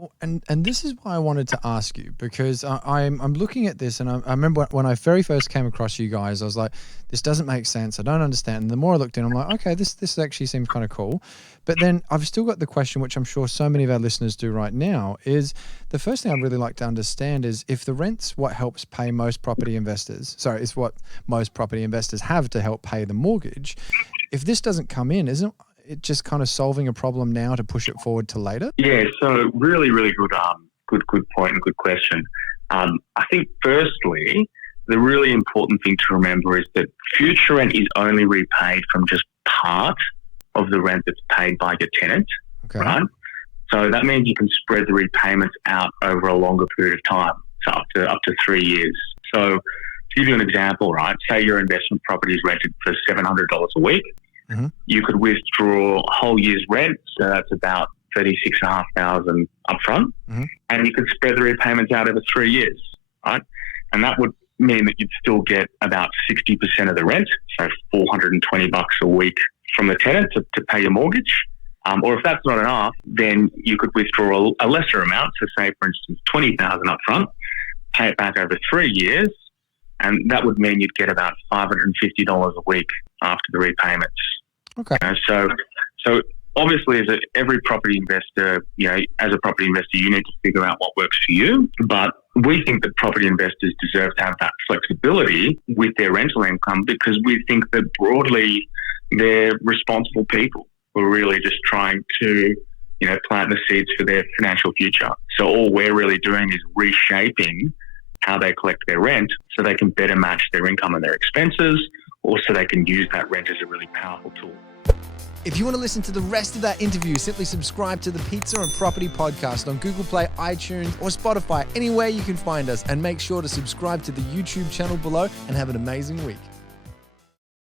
Well, and this is why I wanted to ask you, because I'm looking at this, and I remember when I very first came across you guys, I was like, this doesn't make sense. I don't understand. And the more I looked in, I'm like, okay, this actually seems kind of cool. But then I've still got the question, which I'm sure so many of our listeners do right now, is the first thing I'd really like to understand is if the rent's what helps pay most property investors, sorry, it's what most property investors have to help pay the mortgage. If this doesn't come in, isn't it just kind of solving a problem now to push it forward to later? Yeah, so really, really good point and good question. I think firstly, the really important thing to remember is that future rent is only repaid from just part of the rent that's paid by your tenant, right? So that means you can spread the repayments out over a longer period of time, so up to 3 years. So to give you an example, right, say your investment property is rented for $700 a week. Mm-hmm. You could withdraw a whole year's rent, so that's about $36,500 upfront, mm-hmm. and you could spread the repayments out over 3 years, right? And that would mean that you'd still get about 60% of the rent, so $420 a week from the tenant to pay your mortgage. Or if that's not enough, then you could withdraw a lesser amount, so say, for instance, $20,000 upfront, pay it back over 3 years, and that would mean you'd get about $550 a week after the repayments. Okay. So obviously, every property investor, as a property investor, you need to figure out what works for you. But we think that property investors deserve to have that flexibility with their rental income, because we think that broadly they're responsible people who are really just trying to, plant the seeds for their financial future. So all we're really doing is reshaping how they collect their rent so they can better match their income and their expenses, or so they can use that rent as a really powerful tool. If you want to listen to the rest of that interview, simply subscribe to the Pizza and Property Podcast on Google Play, iTunes, or Spotify, anywhere you can find us. And make sure to subscribe to the YouTube channel below, and have an amazing week.